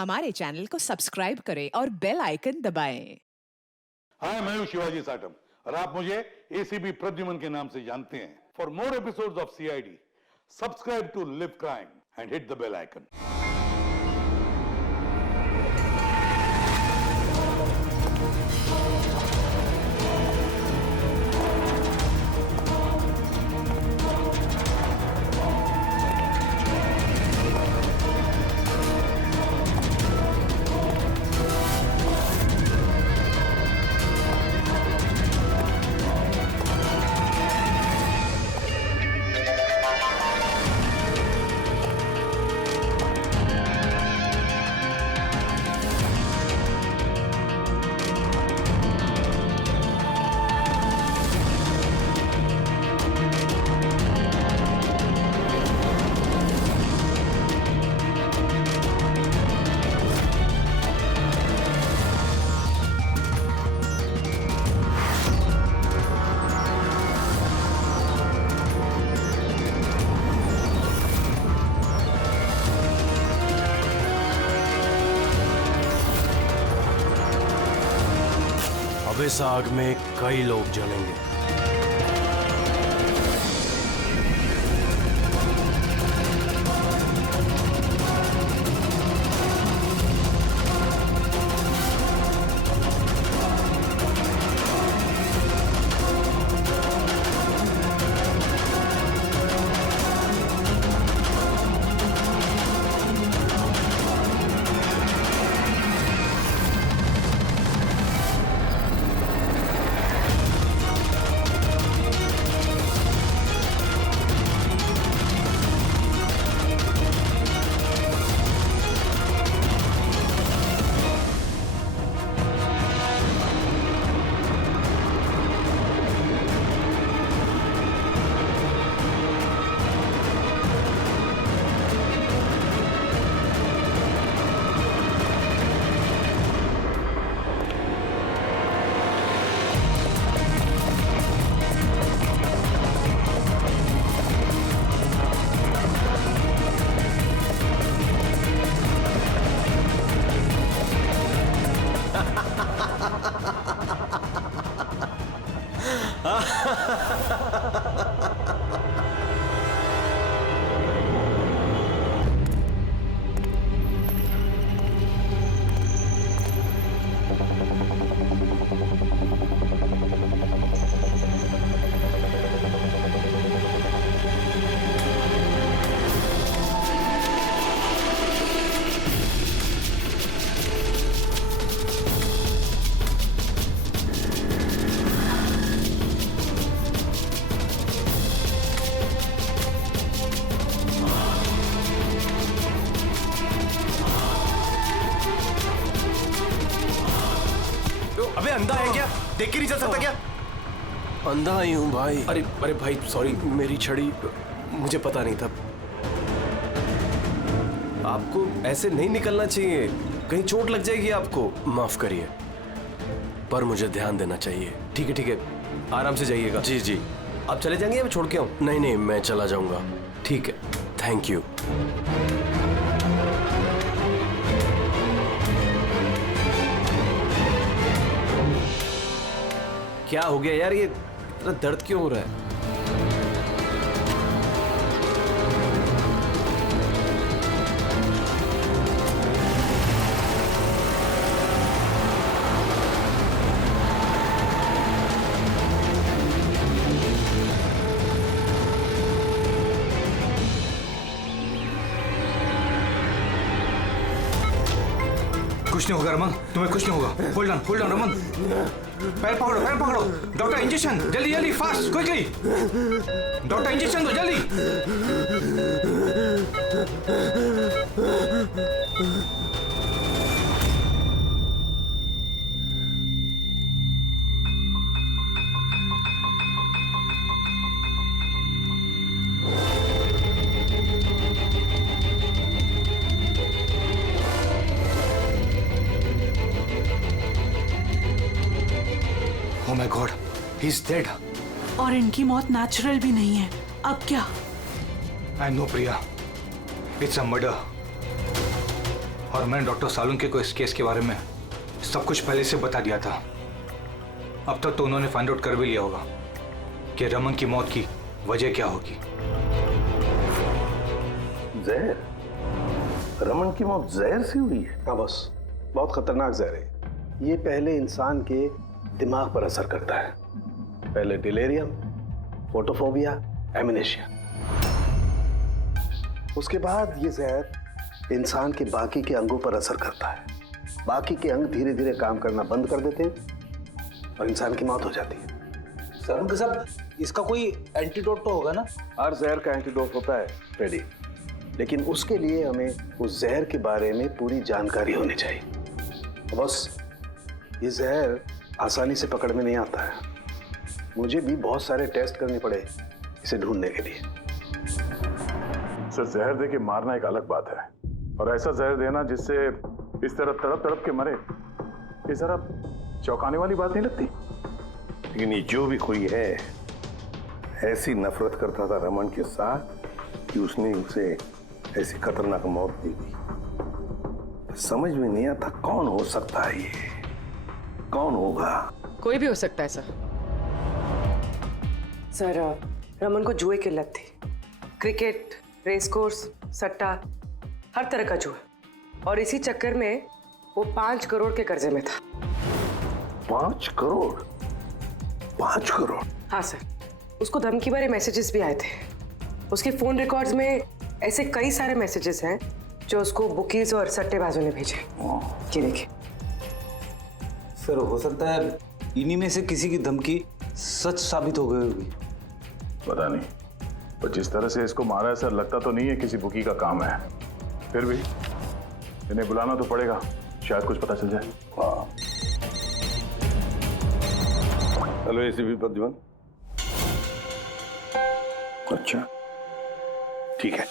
हमारे चैनल को सब्सक्राइब करें और बेल आइकन दबाएं। हाय, मैं हूं शिवाजी साटम और आप मुझे एसीपी प्रद्युमन के नाम से जानते हैं। For more episodes of CID, subscribe to Liv Crime and hit the bell icon. अब इस आग में कई लोग जलेंगे। अबे अंधा है क्या? देख के नहीं चल सकता क्या? अंधा ही हूं भाई। अरे भाई सॉरी, मेरी छड़ी मुझे पता नहीं था। आपको ऐसे नहीं निकलना चाहिए, कहीं चोट लग जाएगी आपको। माफ करिए, पर मुझे ध्यान देना चाहिए। ठीक है, आराम से जाइएगा। जी जी। आप चले जाएंगे या मैं छोड़ के आऊं? नहीं, मैं चला जाऊंगा। ठीक है, थैंक यू। क्या हो गया यार? ये इतना दर्द क्यों हो रहा है? कुछ नहीं होगा रमन, तुम्हें कुछ नहीं होगा। Hold on Raman. पैर पकड़ो। डॉक्टर इंजेक्शन, जल्दी फास्ट, क्विकली। डॉक्टर इंजेक्शन दो जल्दी। Oh my God, he's dead. और इनकी मौत नेचुरल भी नहीं है। अब क्या? I know, Priya. It's a murder. और मैंने डॉक्टर सालुंके को इस केस के बारे में सब कुछ पहले से बता दिया था। अब तक तो उन्होंने फाइंड आउट कर भी लिया होगा कि रमन की मौत की वजह क्या होगी। जहर? रमन की मौत जहर से हुई है? हाँ बस, बहुत खतरनाक जहर है। ये पहले इंसान के दिमाग पर असर करता है। पहले डिलेरियम, फोटोफोबिया, एमनेशिया। उसके बाद ये जहर इंसान के बाकी के अंगों पर असर करता है। बाकी के अंग धीरे धीरे काम करना बंद कर देते हैं और इंसान की मौत हो जाती है। सर उनके साहब, इसका कोई एंटीडोट तो होगा ना? हर जहर का एंटीडोट होता है फ्रेडी, लेकिन उसके लिए हमें उस जहर के बारे में पूरी जानकारी होनी चाहिए। बस ये जहर आसानी से पकड़ में नहीं आता है। मुझे भी बहुत सारे टेस्ट करने पड़े इसे ढूंढने के लिए। सर, जहर दे के मारना एक अलग बात है, और ऐसा जहर देना जिससे इस तरह तड़प तड़प के मरे, ये जरा चौंकाने वाली बात नहीं लगती? लेकिन ये जो भी कोई है, ऐसी नफरत करता था रमन के साथ कि उसने उसे ऐसी खतरनाक मौत दे दी। समझ में नहीं आता कौन हो सकता है ये, कौन होगा? कोई भी हो सकता है सर, रमन को जुए की लत थी। क्रिकेट, रेस कोर्स, सट्टा, हर तरह का जुआ, और इसी चक्कर में वो 5 करोड़ के कर्जे में था। 5 करोड़? 5 करोड़? हाँ सर, उसको धमकी भरे मैसेजेस भी आए थे। उसके फोन रिकॉर्ड्स में ऐसे कई सारे मैसेजेस हैं जो उसको बुकीज और सट्टेबाजों ने भेजे। ये देखिए सर, हो सकता है इन्हीं में से किसी की धमकी सच साबित हो गई होगी। पता नहीं, पर जिस तरह से इसको मारा है सर, लगता तो नहीं है किसी बुकी का काम है। फिर भी इन्हें बुलाना तो पड़ेगा, शायद कुछ पता चल जाए। हाँ। Hello ACP Pradyuman. अच्छा, ठीक है।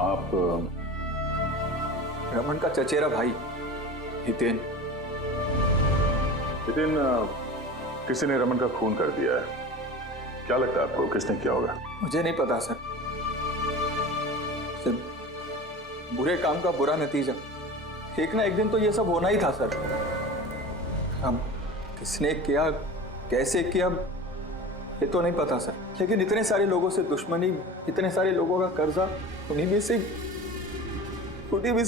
आप रमन का चचेरा भाई हितेन। हितेन, किसी ने रमन का खून कर दिया है। क्या लगता है आपको किसने किया होगा? मुझे नहीं पता सर, बुरे काम का बुरा नतीजा। एक ना एक दिन तो ये सब होना ही था सर। अब किसने किया, कैसे किया, ये तो नहीं पता सर। लेकिन इतने सारे लोगों से दुश्मनी, इतने सारे लोगों का कर्जा, उन्हीं में से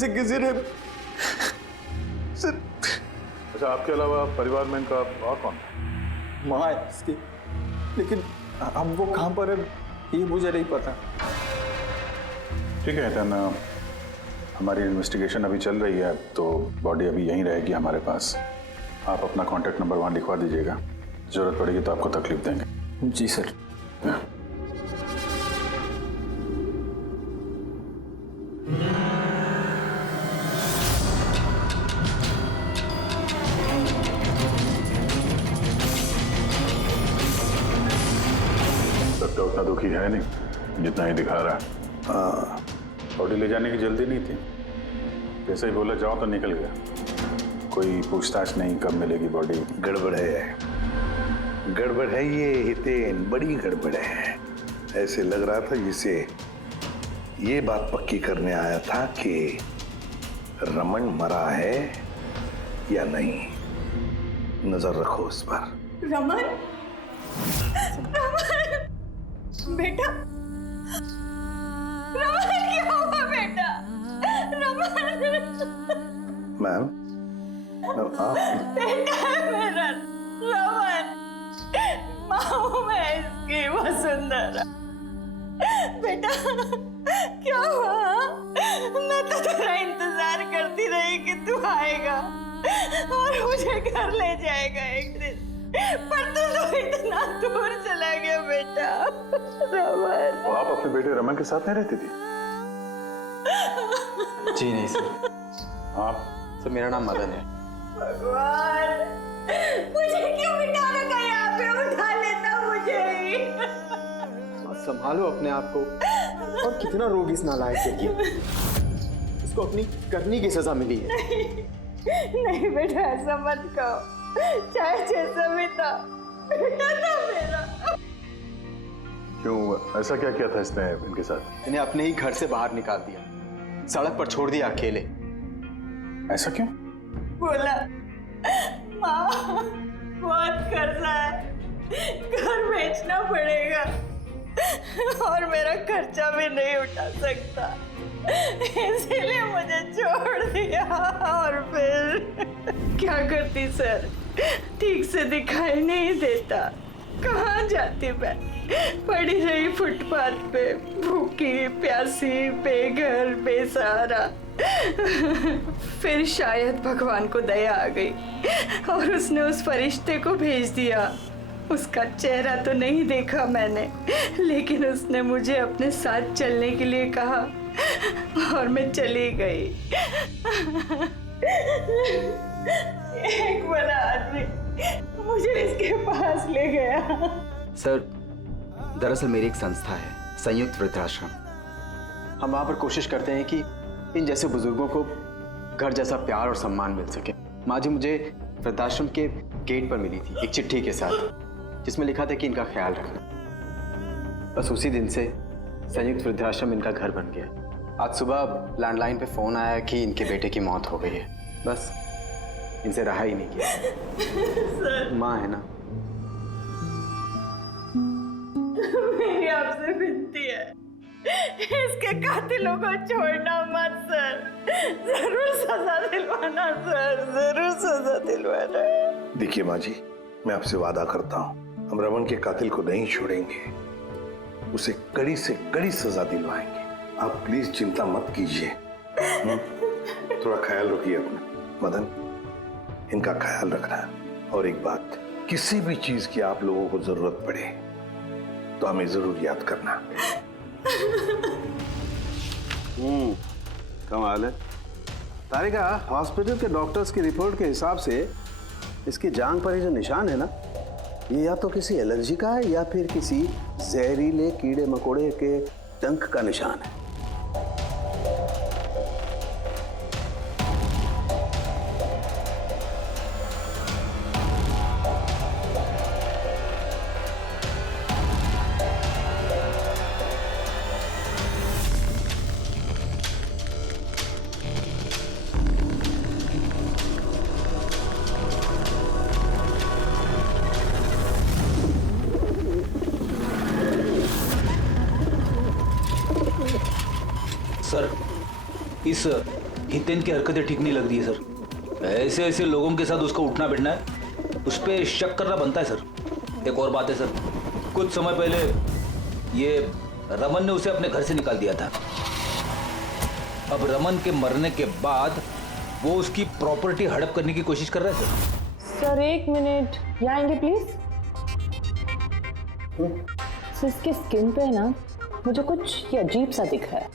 किसी ने अच्छा, आपके अलावा परिवार में इनका और कौन? माँ है इसकी, लेकिन अब वो कहाँ पर है ये मुझे नहीं पता। ठीक है हितेन, हमारी इन्वेस्टिगेशन अभी चल रही है, तो बॉडी अभी यहीं रहेगी हमारे पास। आप अपना कॉन्टैक्ट नंबर वहाँ लिखवा दीजिएगा, जरूरत पड़ेगी तो आपको तकलीफ देंगे। जी सर। सबका उतना दुखी है नहीं जितना ही दिखा रहा है। हाँ, बॉडी ले जाने की जल्दी नहीं थी, जैसे ही बोला जाओ तो निकल गया। कोई पूछताछ नहीं कब मिलेगी बॉडी। गड़बड़ है, गड़बड़ है ये हितेन, बड़ी गड़बड़ है। ऐसे लग रहा था जिसे ये बात पक्की करने आया था कि रमन मरा है या नहीं। नजर रखो उस पर। रमन, रमन बेटा, रमन क्या हुआ बेटा? रमन। मैम, आप बेटा मेरा रमन, माँ मैं इसकी वसुंधरा। बेटा क्या हुआ? मैं तो तेरा इंतजार करती रही कि तू आएगा और मुझे घर ले जाएगा एक दिन, पर तू तो इतना दूर चला गया बेटा। रमन, तो आप अपने बेटे रमन के साथ नहीं रहती थी? जी नहीं सर। आप? सर मेरा नाम मदन है। भगवान, मुझे क्यों बिठा रखा यहाँ पे? उठा लेता मुझे ही। संभालो अपने आप को। और कितना रोग इस नालायक के लिए। इसको अपनी करनी की सजा मिली है। नहीं बेटा, ऐसा मत कहो। चाहे जैसा भी था, बेटा था मेरा। क्यों, ऐसा क्या किया था इसने इनके साथ? इन्हें अपने ही घर से बाहर निकाल दिया, सड़क पर छोड़ दिया अकेले। ऐसा क्यों? बोला माँ बहुत कर्जा है, घर बेचना पड़ेगा और मेरा खर्चा भी नहीं उठा सकता, इसीलिए मुझे छोड़ दिया। और फिर क्या करती सर, ठीक से दिखाई नहीं देता, कहाँ जाती मैं, पड़ी रही फुटपाथ पे, भूखी प्यासी, बेघर बेसहारा। फिर शायद भगवान को दया आ गई और उसने उस फरिश्ते को भेज दिया। उसका चेहरा तो नहीं देखा मैंने, लेकिन उसने मुझे अपने साथ चलने के लिए कहा और मैं चली गई। एक बड़ा आदमी मुझे इसके पास ले गया। सर, दरअसल मेरी एक संस्था है, संयुक्त वृद्धाश्रम। हम वहाँ पर कोशिश करते हैं कि इन जैसे बुजुर्गों को घर जैसा प्यार और सम्मान मिल सके। माँ जी मुझे वृद्धाश्रम के गेट पर मिली थी एक चिट्ठी के साथ, जिसमें लिखा था कि इनका ख्याल रखना। बस उसी दिन से संयुक्त वृद्धाश्रम इनका घर बन गया। आज सुबह लैंडलाइन पे फोन आया कि इनके बेटे की मौत हो गई है। बस इनसे रहा ही नहीं किया। माँ है ना। मेरी आपसे विनती है, इसके कातिलों को छोड़ना मत सर, जरूर सजा दिलवाना सर, जरूर सजा दिलवाना। देखिए माँ जी, मैं आपसे वादा करता हूँ, हम रमन के कातिल को नहीं छोड़ेंगे, उसे कड़ी से कड़ी सजा दिलवाएंगे। आप प्लीज चिंता मत कीजिए। थोड़ा ख्याल रखिए अपना। मदन, इनका ख्याल रखना। और एक बात, किसी भी चीज की आप लोगों को जरूरत पड़े तो हमें जरूर याद करना। कमाल है। तारिका, हॉस्पिटल के डॉक्टर्स की रिपोर्ट के हिसाब से इसकी जांघ पर ये जो निशान है ना, ये या तो किसी एलर्जी का है या फिर किसी जहरीले कीड़े मकोड़े के डंक का निशान है। सर, इस हितेन की हरकतें ठीक नहीं लग रही है सर। ऐसे ऐसे लोगों के साथ उसका उठना बैठना है, उस पर शक करना बनता है सर। एक और बात है सर, कुछ समय पहले ये रमन ने उसे अपने घर से निकाल दिया था। अब रमन के मरने के बाद वो उसकी प्रॉपर्टी हड़प करने की कोशिश कर रहा है सर। सर एक मिनट, यहाँ आएंगे प्लीज। सर इसके स्किन पे ना मुझे कुछ ये अजीब सा दिख रहा है।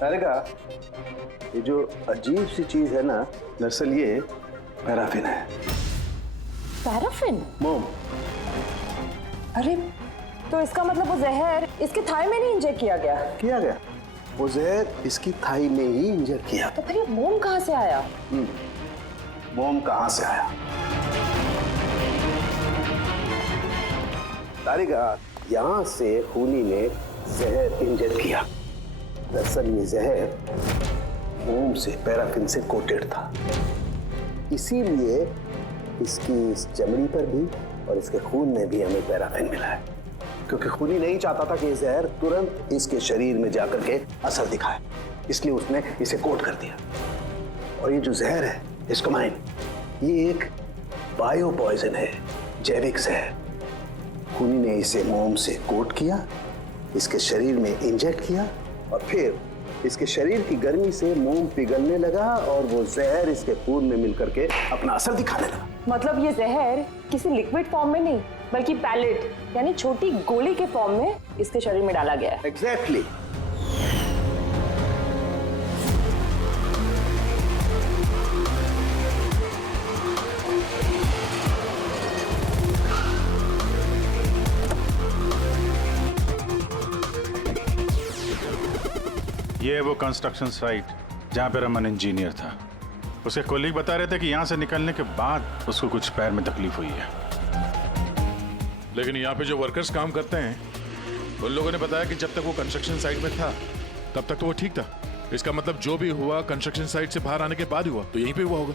तारिका, ये जो अजीब सी चीज है ना, दरअसल ये पैराफिन है। पैराफिन? मोम। अरे तो इसका मतलब वो जहर इसके थाई में नहीं इंजेक्ट किया गया? किया गया, वो जहर इसकी थाई में ही इंजेक्ट किया। तो फिर ये मोम कहाँ से आया? मोम कहाँ से आया? तारिका, यहाँ से खूनी ने जहर इंजेक्ट किया। दरअसल ये जहर मोम से, पैराफिन से कोटेड था, इसीलिए इसकी इस चमड़ी पर भी और इसके खून में भी हमें पैराफिन मिला है। क्योंकि खूनी नहीं चाहता था कि ये जहर तुरंत इसके शरीर में जाकर के असर दिखाए, इसलिए उसने इसे कोट कर दिया। और ये जो जहर है, एस्कोमाइन, ये एक बायो पॉइजन है, जैविक जहर। खूनी ने इसे मोम से कोट किया, इसके शरीर में इंजेक्ट किया और फिर इसके शरीर की गर्मी से मोम पिघलने लगा और वो जहर इसके खून में मिलकर के अपना असर दिखाने लगा। मतलब ये जहर किसी लिक्विड फॉर्म में नहीं, बल्कि पैलेट यानी छोटी गोली के फॉर्म में इसके शरीर में डाला गया है। एग्जैक्टली। ये वो कंस्ट्रक्शन साइट जहाँ पे रमन इंजीनियर था। उसके कोलीग बता रहे थे कि यहाँ से निकलने के बाद उसको कुछ पैर में तकलीफ हुई है। लेकिन यहाँ पे जो वर्कर्स काम करते हैं उन लोगों ने बताया कि जब तक वो कंस्ट्रक्शन साइट में था तब तक तो वो ठीक था। इसका मतलब जो भी हुआ कंस्ट्रक्शन साइट से बाहर आने के बाद ही हुआ, तो यहीं पे हुआ होगा।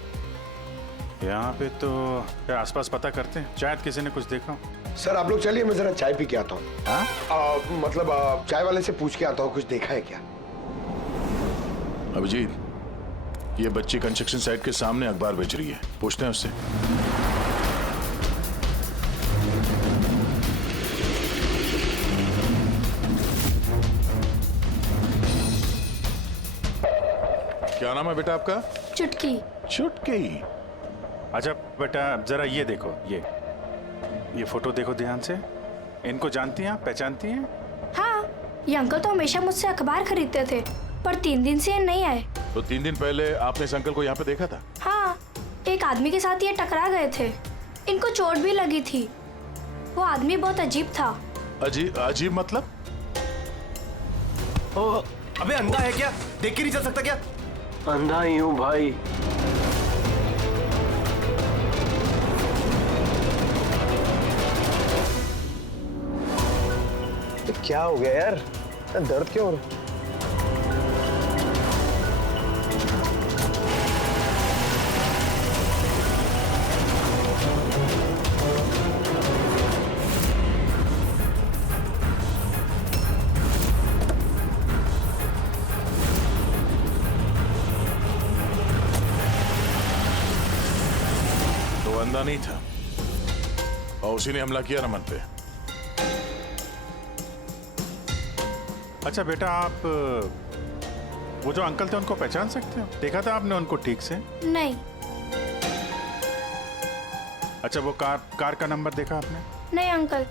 यहाँ पे तो आसपास पता करते हैं, शायद किसी ने कुछ देखा। सर आप लोग चलिए, मैं जरा चाय पी के आता हूँ। मतलब चाय वाले से पूछ के आता हूँ, कुछ देखा है क्या? अभिजीत, ये बच्ची कंस्ट्रक्शन साइट के सामने अखबार बेच रही है, पूछते हैं उससे। क्या नाम है बेटा आपका? चुटकी। चुटकी। अच्छा बेटा जरा ये देखो, ये फोटो देखो ध्यान से। इनको जानती हैं आप, पहचानती हैं? हाँ, ये अंकल तो हमेशा मुझसे अखबार खरीदते थे, पर 3 दिन से ये नहीं आए। तो 3 दिन पहले आपने इस अंकल को यहाँ पे देखा था? हाँ, एक आदमी के साथ ये टकरा गए थे। इनको चोट भी लगी थी। वो आदमी बहुत अजीब था। अजीब मतलब? अबे अंधा है क्या? देख के नहीं चल सकता क्या? अंधा ही हूँ भाई। तो क्या हो गया यार, दर्द क्यों हो रहा? तो अंधा नहीं था और उसी ने हमला किया रमन पे। अच्छा बेटा, आप वो जो अंकल थे उनको पहचान सकते हो? देखा था आपने उनको ठीक से? नहीं। अच्छा वो कार का नंबर देखा आपने? नहीं अंकल,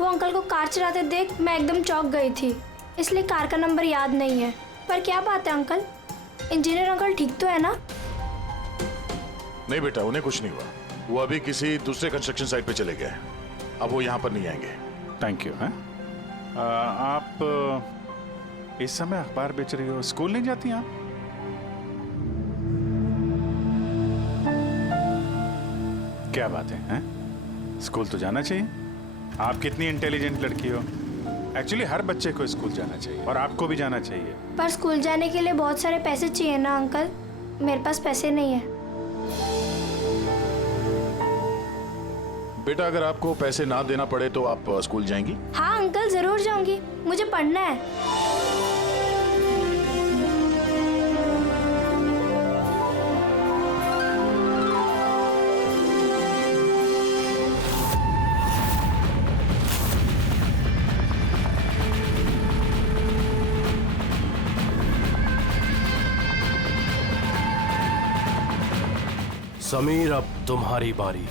वो अंकल को कार चलाते देख मैं एकदम चौंक गई थी, इसलिए कार का नंबर याद नहीं है। पर क्या बात है अंकल, इंजीनियर अंकल ठीक तो है ना? नहीं बेटा, उन्हें कुछ नहीं हुआ। वो अभी किसी दूसरे कंस्ट्रक्शन साइट पे चले गए, अब वो यहाँ पर नहीं आएंगे। Thank you. हैं आप इस समय अखबार बेच रही हो, स्कूल नहीं जाती आप? क्या बात है, हैं? स्कूल तो जाना चाहिए। आप कितनी इंटेलिजेंट लड़की हो। एक्चुअली हर बच्चे को स्कूल जाना चाहिए और आपको भी जाना चाहिए। पर स्कूल जाने के लिए बहुत सारे पैसे चाहिए ना अंकल, मेरे पास पैसे नहीं है। बेटा अगर आपको पैसे ना देना पड़े तो आप स्कूल जाएंगी? हाँ अंकल, जरूर जाऊंगी, मुझे पढ़ना है। समीर, अब तुम्हारी बारी।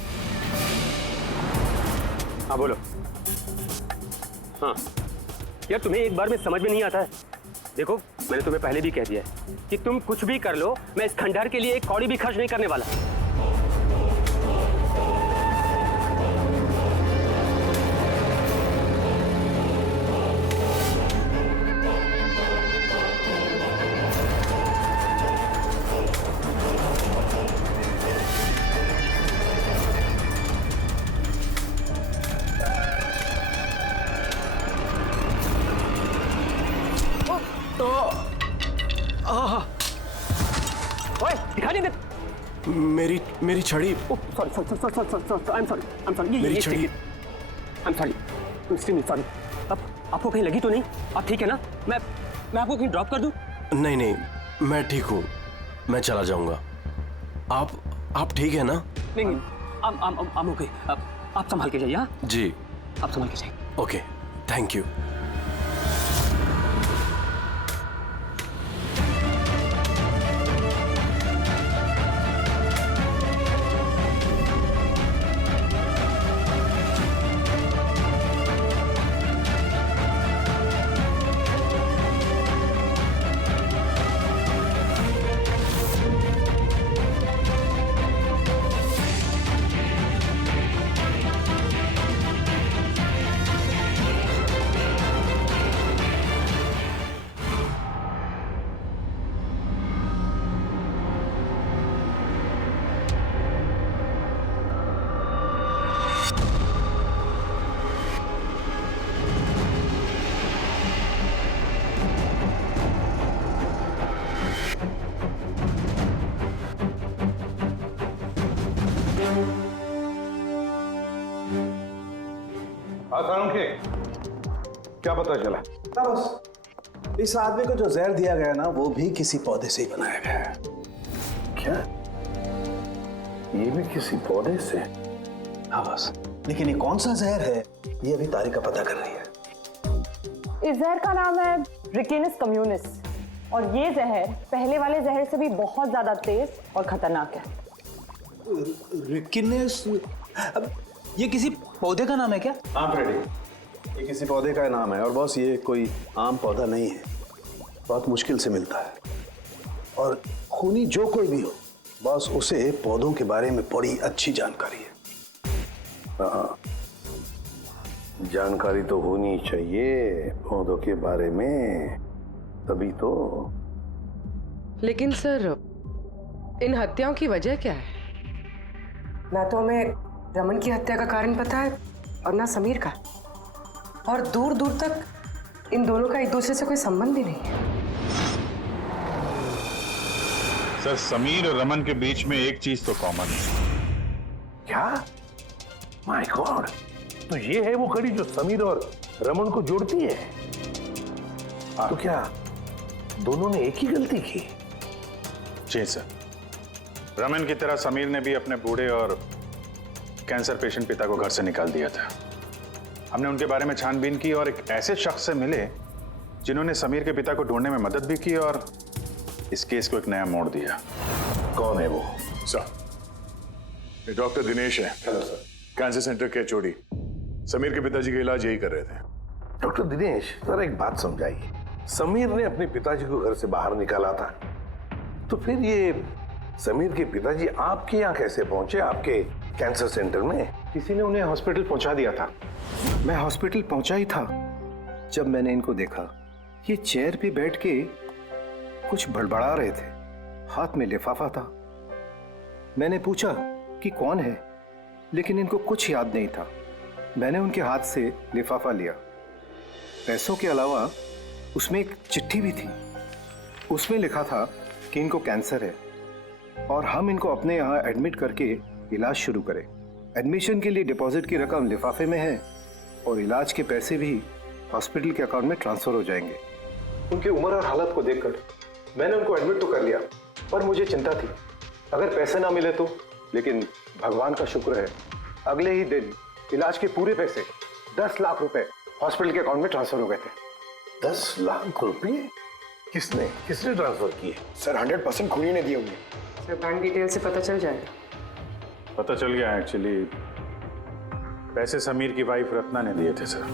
हाँ बोलो। हाँ यार, तुम्हें एक बार में समझ में नहीं आता है। देखो, मैंने तुम्हें पहले भी कह दिया है कि तुम कुछ भी कर लो, मैं इस खंडहर के लिए एक कौड़ी भी खर्च नहीं करने वाला। ओए, दिखाई नहीं दे। मेरी छड़ी। Sorry I am sorry. मेरी छड़ी। I am sorry. अब आपको कहीं लगी तो नहीं? आप ठीक है ना? मैं आपको कहीं ड्रॉप कर दूं? नहीं, मैं ठीक हूँ, मैं चला जाऊंगा। आप ठीक है ना? नहीं, I'm okay। आप संभाल के जाइए। हाँ जी, आप संभाल के जाइए। Okay, thank you. कानून के क्या पता चला? बस इस आदमी को जो जहर दिया गया ना, वो भी किसी पौधे से ही बनाया गया है। क्या? ये भी किसी पौधे से? हाँ बस, लेकिन ये कौन सा जहर है ये अभी तारिका पता कर रही है। इस जहर का नाम है रिकिनस कम्युनिस और ये जहर पहले वाले जहर से भी बहुत ज्यादा तेज और खतरनाक है। रिकिनस, ये किसी पौधे का नाम है क्या? हाँ फ्रेडी, ये किसी पौधे का नाम है और बॉस ये कोई आम पौधा नहीं है, बहुत मुश्किल से मिलता है। और खूनी जो कोई भी हो बॉस, उसे पौधों के बारे में बड़ी अच्छी जानकारी है। हाँ, जानकारी तो होनी चाहिए पौधों के बारे में, तभी तो। लेकिन सर, इन हत्याओं की वजह क्या है? ना तो हमें रमन की हत्या का कारण पता है और ना समीर का, और दूर दूर तक इन दोनों का एक दूसरे से कोई संबंध ही नहीं है। सर, समीर और रमन के बीच में एक चीज तो कॉमन है। क्या? माय गॉड, तो ये है वो कड़ी जो समीर और रमन को जोड़ती है। तो क्या दोनों ने एक ही गलती की? जी सर, रमन की तरह समीर ने भी अपने बूढ़े और कैंसर पेशेंट पिता को घर से निकाल दिया था। हमने उनके बारे में छानबीन की और एक ऐसे शख्स से मिले जिन्होंने समीर के पिता को ढूंढने में मदद भी की और इस केस को एक नया मोड़ दिया। कौन है वो? सर, ये डॉक्टर दिनेश है। Hello sir. कैंसर सेंटर के चोड़ी। समीर के पिताजी का इलाज यही कर रहे थे। डॉक्टर दिनेश, जरा एक बात समझाइए। समीर ने अपने पिताजी को घर से बाहर निकाला था, तो फिर ये समीर के पिताजी आपके यहाँ कैसे पहुंचे, आपके कैंसर सेंटर में? किसी ने उन्हें हॉस्पिटल पहुंचा दिया था। मैं हॉस्पिटल पहुंचा ही था जब मैंने इनको देखा। ये चेयर पे बैठ के कुछ बड़बड़ा रहे थे, हाथ में लिफाफा था। मैंने पूछा कि कौन है, लेकिन इनको कुछ याद नहीं था। मैंने उनके हाथ से लिफाफा लिया। पैसों के अलावा उसमें एक चिट्ठी भी थी। उसमें लिखा था कि इनको कैंसर है और हम इनको अपने यहाँ एडमिट करके इलाज शुरू करें। एडमिशन के लिए डिपॉजिट की रकम लिफाफे में है और इलाज के पैसे भी हॉस्पिटल के अकाउंट में ट्रांसफर हो जाएंगे। उनकी उम्र और हालत को देखकर मैंने उनको एडमिट तो कर लिया, पर मुझे चिंता थी अगर पैसे ना मिले तो। लेकिन भगवान का शुक्र है, अगले ही दिन इलाज के पूरे पैसे 10 लाख रुपए हॉस्पिटल के अकाउंट में ट्रांसफर हो गए थे। 10 लाख रुपए? किसने ट्रांसफर किए? सर 100% खूनी ने दिए होंगे। सर, बैंक डिटेल से पता चल जाएगा। पता चल गया, एक्चुअली पैसे समीर की वाइफ रत्ना ने दिए थे सर।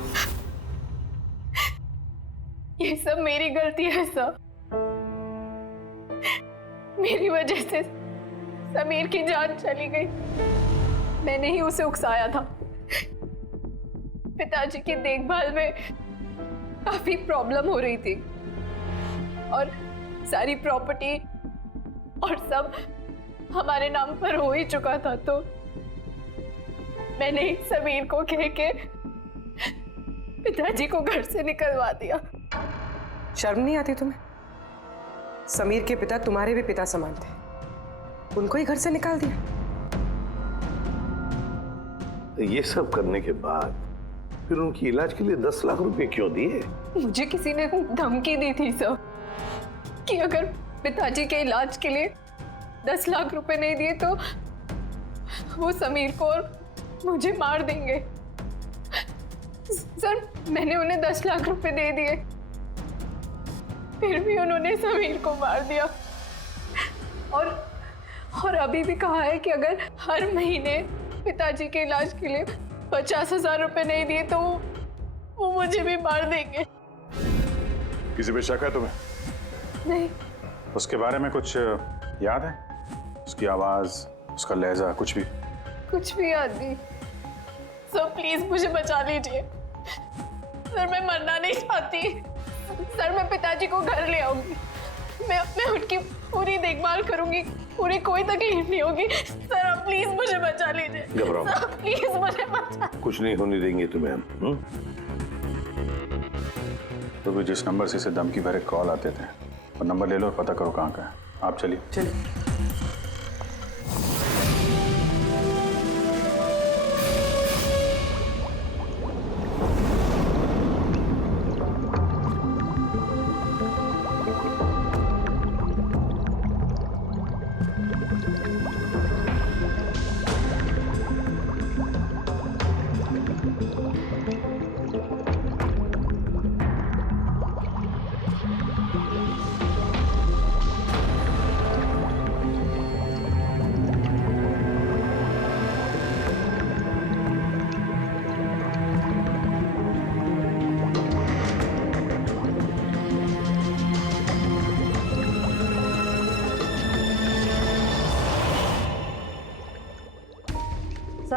ये सब मेरी गलती है सर। मेरी वजह से समीर की जान चली गई। मैंने ही उसे उकसाया था। पिताजी की देखभाल में काफी प्रॉब्लम हो रही थी और सारी प्रॉपर्टी और सब हमारे नाम पर हो ही चुका था, तो मैंने समीर को कह के पिताजी को घर से निकलवा दिया। शर्म नहीं आती तुम्हें? समीर के पिता तुम्हारे भी पिता समान थे, उनको ही घर से निकाल दिया। ये सब करने के बाद फिर उनकी इलाज के लिए 10 लाख रुपए क्यों दिए? मुझे किसी ने धमकी दी थी सर कि अगर पिताजी के इलाज के लिए 10 लाख रुपए नहीं दिए तो वो समीर को और मुझे मार देंगे। सर, मैंने उन्हें 10 लाख रुपए दे दिए, फिर भी उन्होंने समीर को मार दिया। और अभी भी कहा है कि अगर हर महीने पिताजी के इलाज के लिए 50,000 रुपए नहीं दिए तो वो मुझे भी मार देंगे। किसी पे शक है तुम्हें? नहीं। उसके बारे में कुछ याद है? उसकी आवाज, उसका लहजा, कुछ भी? कुछ भी याद नहीं। सर, प्लीज मुझे बचा लीजिए। सर, मैं मरना नहीं चाहती। सर, मैं पिताजी को घर ले आऊंगी। मैं उनकी पूरी देखभाल करूंगी, पूरी कोई तकलीफ नहीं होगी। सर, आप प्लीज मुझे बचा लीजिए। घबराओ मत। सर, प्लीज मुझे बचा। कुछ नहीं होने देंगे तुम्हें हम। तो भी जिस नंबर से इसे धमकी भरे कॉल आते थे, और नंबर ले लो और पता करो कहाँ का है। आप चलिए।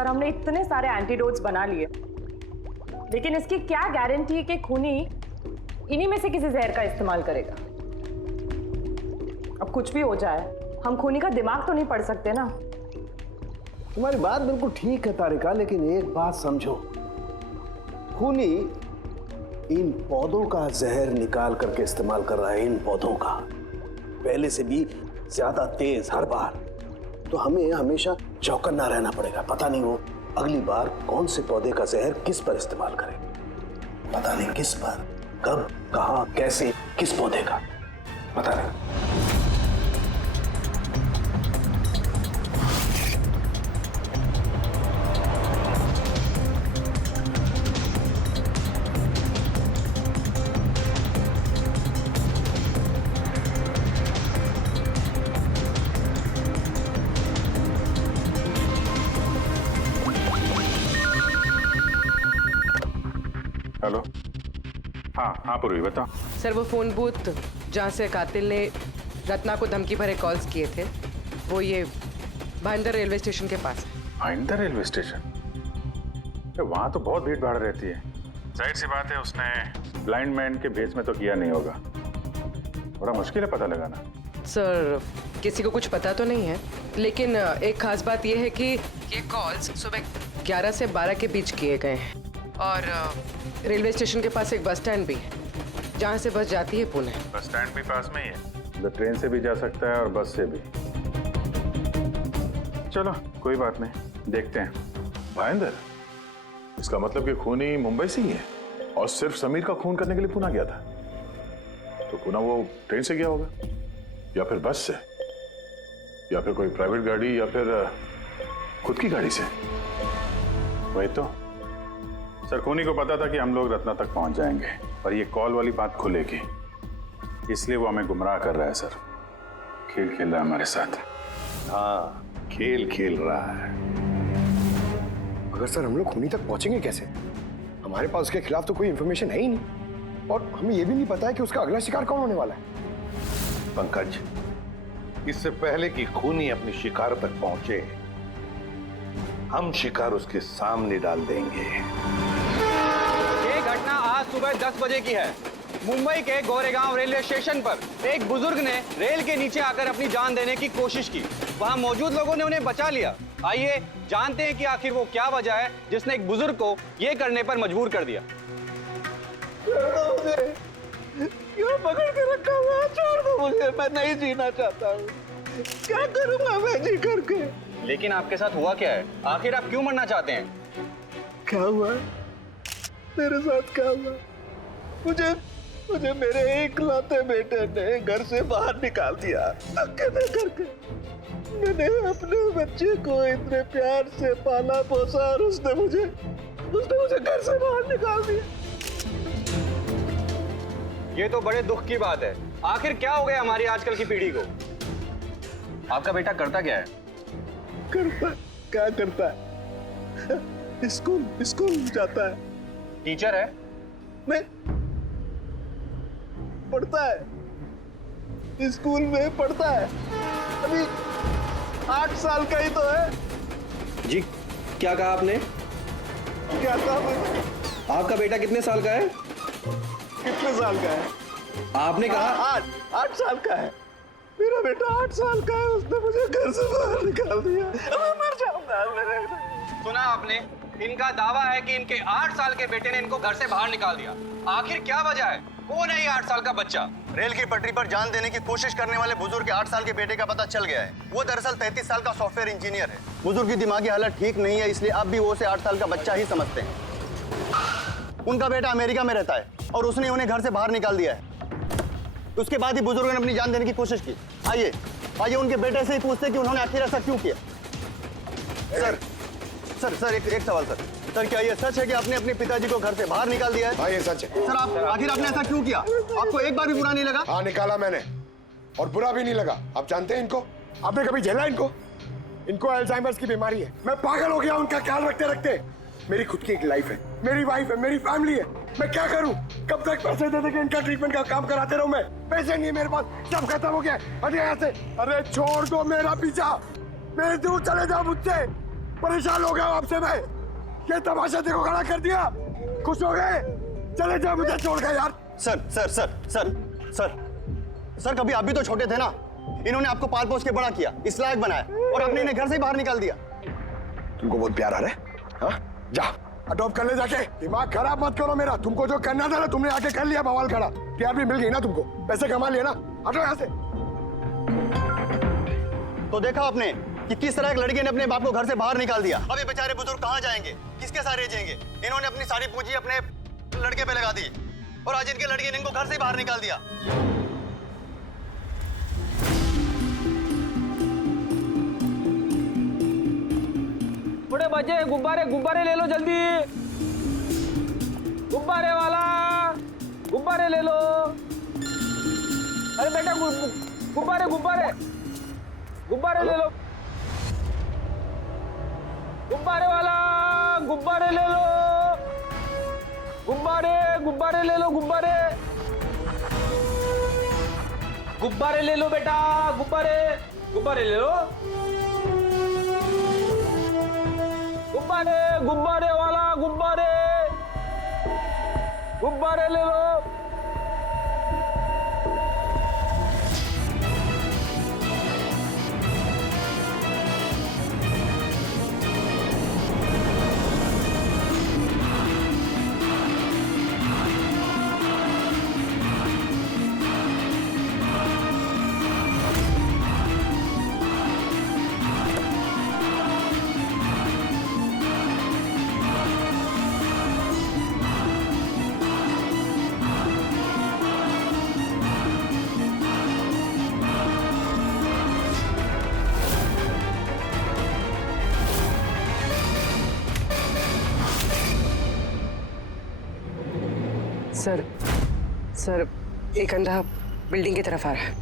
सर हमने इतने सारे एंटीडोट्स बना लिए, लेकिन इसकी क्या गारंटी है कि खूनी इन्हीं में से किसी जहर का इस्तेमाल करेगा। अब कुछ भी हो जाए, हम खूनी का दिमाग तो नहीं पढ़ सकते ना। तुम्हारी बात बिल्कुल ठीक है तारिका, लेकिन एक बात समझो, खूनी इन पौधों का जहर निकाल करके इस्तेमाल कर रहा है, इन पौधों का, पहले से भी ज्यादा तेज हर बार। तो हमें हमेशा चौकन्ना रहना पड़ेगा, पता नहीं वो अगली बार कौन से पौधे का जहर किस पर इस्तेमाल करे, पता नहीं किस पर, कब, कहां, कैसे, किस पौधे का, पता नहीं। हेलो। हाँ पूर्वी बताओ। सर वो फोन बूथ जहाँ से कातिल ने रत्ना को धमकी भरे कॉल्स किए थे, वो ये भाईंदर रेलवे स्टेशन के पास है। Bhayandar railway station? वहाँ तो बहुत भीड़ भाड़ रहती है। जाहिर सी बात है उसने ब्लाइंड मैन के भेस में तो किया नहीं होगा, थोड़ा मुश्किल है पता लगाना। सर किसी को कुछ पता तो नहीं है, लेकिन एक खास बात यह है कि ये कॉल्स सुबह 11 से 12 के बीच किए गए हैं और रेलवे स्टेशन के पास एक बस स्टैंड भी है जहाँ से बस जाती है पुणे। बस स्टैंड भी पास में ही है, तो ट्रेन से भी जा सकता है और बस से भी। चलो कोई बात नहीं, देखते हैं। भाईंदर, इसका मतलब कि खूनी मुंबई से ही है और सिर्फ समीर का खून करने के लिए पुणे गया था। तो पुणे वो ट्रेन से गया होगा या फिर बस से या फिर कोई प्राइवेट गाड़ी या फिर खुद की गाड़ी से। वही तो सर, खूनी को पता था कि हम लोग रत्ना तक पहुंच जाएंगे और ये कॉल वाली बात खुलेगी, इसलिए वो हमें गुमराह कर रहा है सर। खेल खेल रहा है हमारे साथ। हाँ, खेल खेल रहा है। मगर सर हम लोग खूनी तक पहुंचेंगे कैसे? हमारे पास उसके खिलाफ तो कोई इंफॉर्मेशन है ही नहीं और हमें यह भी नहीं पता है कि उसका अगला शिकार कौन होने वाला है। पंकज, इससे पहले कि खूनी अपनी शिकार तक पहुंचे, हम शिकार उसके सामने डाल देंगे। ये घटना आज सुबह 10 बजे की है। मुंबई के गोरेगांव रेलवे स्टेशन पर एक बुजुर्ग ने रेल के नीचे आकर अपनी जान देने की कोशिश की। वहां मौजूद लोगों ने उन्हें बचा लिया। आइए जानते हैं कि आखिर वो क्या वजह है जिसने एक बुजुर्ग को ये करने पर मजबूर कर दिया। क्यों पकड़ के रखा हुआ है? छोड़ दो मुझे, मैं नहीं जीना चाहता हूँ। क्या करूंगा मैं जी करके? लेकिन आपके साथ हुआ क्या है? आखिर आप क्यों मरना चाहते हैं? क्या हुआ? मेरे साथ क्या हुआ? मुझे मेरे इकलौते बेटे ने घर से बाहर निकाल दिया, अकेले करके। मैंने अपने बच्चे को इतने प्यार से पाला पोसा और उसने मुझे घर से बाहर निकाल दिया। ये तो बड़े दुख की बात है। आखिर क्या हो गया हमारी आजकल की पीढ़ी को? आपका बेटा करता क्या है? क्या करता है? स्कूल जाता है। टीचर है? नहीं, पढ़ता है, स्कूल में पढ़ता है। अभी 8 साल का ही तो है। जी क्या कहा आपने? क्या कहा मैंने? आपका बेटा कितने साल का है? कितने साल का है? आपने कहा 8 साल का है। मेरा बेटा 8 साल का है, उसने मुझे घर से बाहर निकाल दिया। मैं मर जाऊंगा। सुना आपने? इनका दावा है कि इनके 8 साल के बेटे ने इनको घर से बाहर निकाल दिया। आखिर क्या वजह है? कौन है ये 8 साल का बच्चा? रेल की पटरी पर जान देने की कोशिश करने वाले बुजुर्ग के 8 साल के बेटे का पता चल गया है। वो दरअसल 33 साल का सॉफ्टवेयर इंजीनियर है। बुजुर्ग की दिमागी हालत ठीक नहीं है, इसलिए अब भी वो उसे 8 साल का बच्चा ही समझते हैं। उनका बेटा अमेरिका में रहता है और उसने उन्हें घर से बाहर निकाल दिया है। उसके बाद ही बुजुर्ग ने अपनी जान देने की कोशिश की। आइए उनके बेटे से ही पूछते कि उन्होंने आखिर ऐसा क्यों किया। सर एक सवाल सर, क्या ये सच है कि आपने अपने पिताजी को घर से बाहर निकाल दिया है? हाँ ये सच है। सर आखिर आपने ऐसा क्यों किया? आपको एक बार भी बुरा नहीं लगा? हाँ निकाला मैंने और बुरा भी नहीं लगा। आप जानते हैं इनको? आपने कभी झेला इनको? इनको अल्जाइमर्स की बीमारी है। मैं पागल हो गया उनका ख्याल रखते रखते। मेरी खुद की एक लाइफ है, मेरी वाइफ है, मेरी फैमिली है। मैं क्या करूं? कब तक पैसे दे के इनका ट्रीटमेंट का काम कराते रहूं? मैं पैसे नहीं है मेरे पास, सब खत्म हो गया। अरे यहाँ से, अरे छोड़ दो मेरा पीछा, मेरे दूर चले जाओ मुझसे। परेशान हो गया हूं आपसे मैं। ये तमाशा देखो खड़ा कर दिया। खुश हो गए? चले जाओ मुझे छोड़ के यार। Sir sir sir sir sir sir कभी आप भी तो छोटे थे ना। इन्होंने आपको पाल पोस के बड़ा किया, इस लायक बनाया और आपने इन्हें घर से ही बाहर निकाल दिया। तुमको बहुत प्यार आ रहा है? हाँ? जा अडॉप्ट कर ले जाके। दिमाग खराब मत करो मेरा। तुमको जो करना था ना तुमने आके कर लिया बवाल खड़ा। प्यार भी मिल गई ना तुमको, पैसे कमा लिए ना। हटो यहाँ से। तो देखा आपने कि किस तरह एक लड़के ने अपने बाप को घर से बाहर निकाल दिया। अब ये बेचारे बुजुर्ग कहाँ जाएंगे, किसके सारे जाएंगे? इन्होंने अपनी सारी पूंजी अपने लड़के पे लगा दी और आज इनके लड़के ने इनको घर से ही बाहर निकाल दिया। बड़े बच्चे गुब्बारे गुब्बारे ले लो जल्दी। गुब्बारे वाला गुब्बारे ले लो। अरे बेटा गुब्बारे गुब्बारे गुब्बारे ले लो। गुब्बारे वाला गुब्बारे ले लो। गुब्बारे गुब्बारे ले लो। गुब्बारे गुब्बारे ले लो बेटा। गुब्बारे गुब्बारे ले लो। गुब्बारे गुब्बारे वाला गुब्बारे गुब्बारे ले लो। सर एक अंधा बिल्डिंग की तरफ आ रहा है।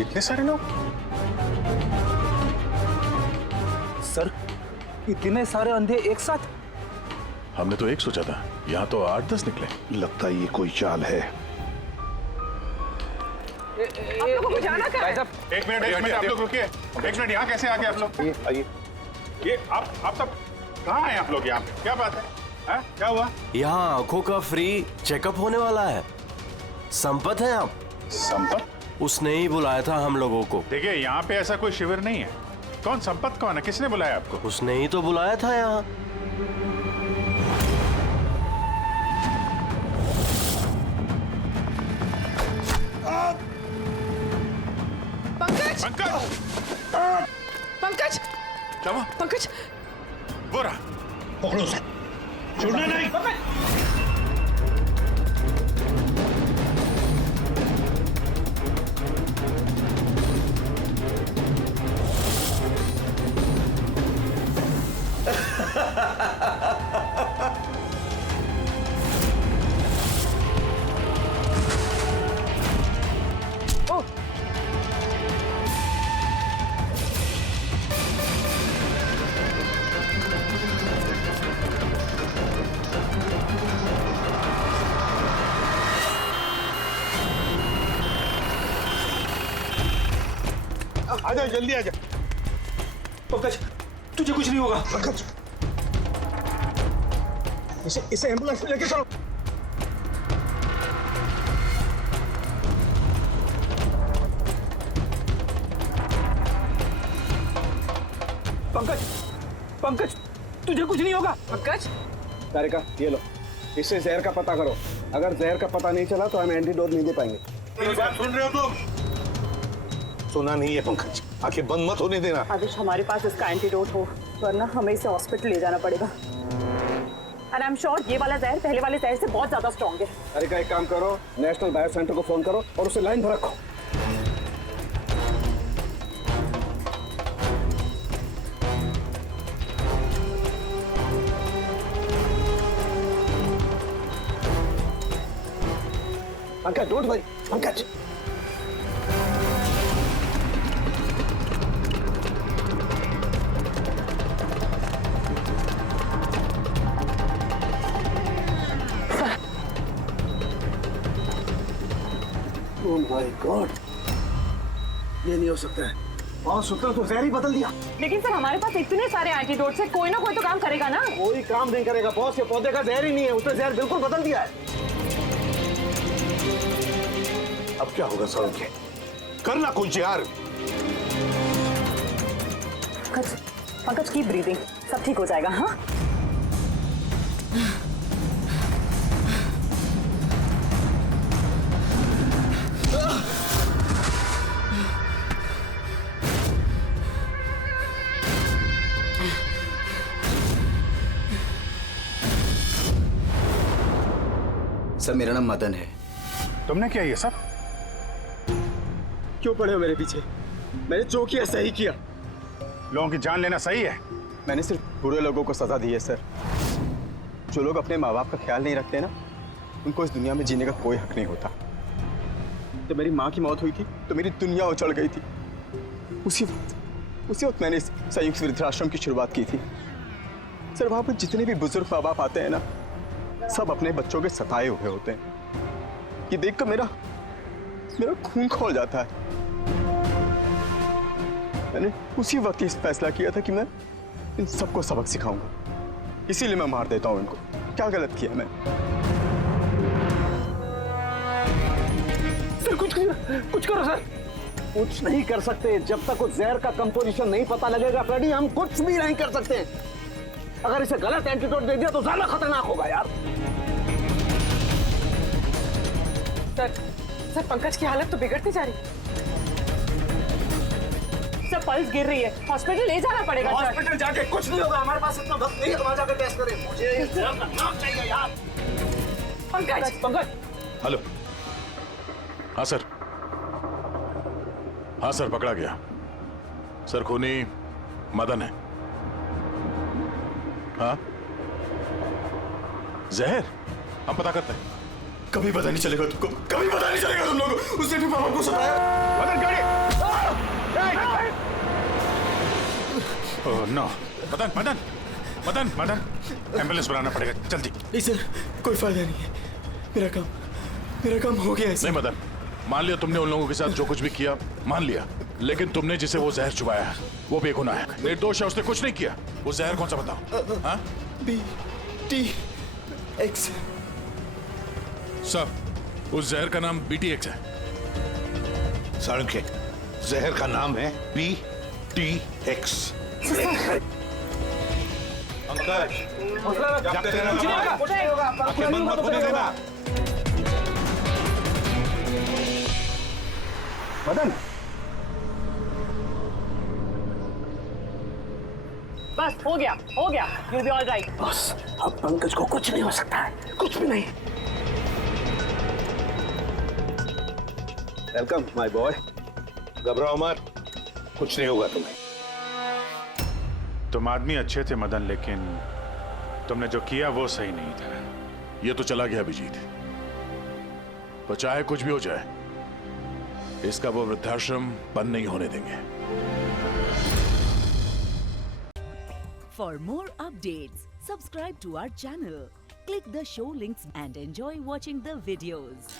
इतने सारे लोग? सर इतने सारे अंधे एक साथ? हमने तो एक सोचा था, यहाँ तो 8-10 निकले। लगता है ये कोई चाल है। आप लोगों को जाना कहाँ है? एक मिनट आप लोग रुकिए। एक मिनट, यहाँ कैसे आ गए आप लोग? आइए। ये आप सब कहाँ हैं आप लोग? यहाँ क्या बात है? क्या हुआ? यहाँ आंखों का फ्री चेकअप होने वाला है। संपत है आप? संपत? उसने ही बुलाया था हम लोगों को। देखिए यहाँ पे ऐसा कोई शिविर नहीं है। कौन संपत कौन है? किसने बुलाया आपको? उसने ही तो बुलाया था यहाँ। पंकज पंकज पंकज क्या हुआ? पंकज वो रहा। पकड़ो उसे। छोड़ना नहीं। आजा जल्दी आजा। पंकज तुझे कुछ नहीं होगा। पंकज इसे एम्बुलेंस में लेके चलो। पंकज, पंकज, तुझे कुछ नहीं होगा। पंकज, तारिका, ये लो, इससे जहर का पता करो। अगर जहर का पता नहीं चला तो हम एंटीडोट नहीं दे पाएंगे। मेरी बात सुन रहे हो तुम? सुना नहीं है पंकज, आंखें बंद मत होने देना। आदिश, हमारे पास इसका एंटीडोट हो, वरना हमें इसे हॉस्पिटल ले जाना पड़ेगा। एंड आई एम श्योर ये वाला जहर पहले वाले जहर से बहुत ज्यादा स्ट्रॉन्ग है। तारिका, एक काम करो, नेशनल बायो सेंटर को फोन करो और उसे लाइन पर रखो। Pankaj, don't worry, Pankaj. Oh my God, ये नहीं हो सकता है। और सूत्र तो जहर ही बदल दिया। लेकिन सर, हमारे पास इतने सारे एंटीडोट्स हैं, कोई ना कोई तो काम करेगा ना। कोई काम नहीं करेगा बॉस, ये पौधे का जहर ही नहीं है, उसने जहर बिल्कुल बदल दिया है। अब क्या होगा सर? करना कुछ यार। पंकज, पंकज, कीप ब्रीदिंग, सब ठीक हो जाएगा। हाँ, सर, मेरा नाम मदन है। तुमने क्या ये सब? क्यों पड़े हो मेरे पीछे? मैंने जो किया सही किया। लोगों की जान लेना सही है? मैंने सिर्फ बुरे लोगों को सजा दी है सर। जो लोग अपने माँ बाप का ख्याल नहीं रखते ना, उनको इस दुनिया में जीने का कोई हक नहीं होता। जब मेरी माँ की मौत हुई थी तो मेरी दुनिया उछल गई थी। उसी वक्त मैंने इस संयुक्त वृद्धाश्रम की शुरुआत की थी। सर, वहाँ पर जितने भी बुजुर्ग माँ बाप आते हैं ना, सब अपने बच्चों के सताए हुए होते हैं। ये देखकर मेरा खून खौल जाता है। मैंने उसी वक्त ये फैसला किया था कि मैं इन सबको सबक सिखाऊंगा, इसीलिए मैं मार देता हूं इनको। क्या गलत किया मैं? सर, कुछ करो सर। कुछ नहीं कर सकते जब तक उस जहर का कंपोजिशन नहीं पता लगेगा फ्रेडी, हम कुछ भी नहीं कर सकते। अगर इसे गलत एंटीडोट दे दिया तो ज्यादा खतरनाक होगा यार। सर, पंकज की हालत तो बिगड़ती जा रही है। सर, पल्स गिर रही है, हॉस्पिटल ले जाना पड़ेगा। हॉस्पिटल जाके कुछ नहीं होगा, हमारे पास इतना वक्त नहीं है तुम्हारा जाकर टेस्ट करें। मुझे इस जहर का नाम चाहिए यार। पंकज, हेलो। हाँ सर, हाँ सर, पकड़ा गया। सर, खूनी मदन है। हाँ, जहर हम पता करते हैं। कभी पता नहीं चलेगा तुमको, कभी पता नहीं चलेगा तुम लोगों को। उसने भी पापा को सताया। मदन, गाड़ी! Oh no! मदन, एम्बुलेंस बुलाना पड़ेगा, जल्दी। नहीं सर, कोई फायदा नहीं है। मेरा काम हो गया है। नहीं मदन, मान लिया तुमने उन लोगों के साथ जो कुछ भी किया, मान लिया, लेकिन तुमने जिसे वो जहर चुबाया है वो बेगुनाह है, निर्दोष है, उसने कुछ नहीं किया। वो जहर कौन सा बताओ? हाँ? BTX। सब, उस जहर का नाम BTX है। सड़के, जहर का नाम है BTX। पंकज, आंखें बंद मत होने देना। मदन, बस हो गया, you'll be all right। बस अब पंकज को कुछ नहीं हो सकता है, कुछ भी नहीं। Welcome my boy. घबराओ मत, कुछ नहीं होगा तुम्हें। तुम आदमी अच्छे थे मदन, लेकिन तुमने जो किया वो सही नहीं था। ये तो चला गया अभिजीत, पर चाहे कुछ भी हो जाए, इसका वो वृद्धाश्रम बंद नहीं होने देंगे। For more updates, subscribe to our channel, click the show links and enjoy watching the videos.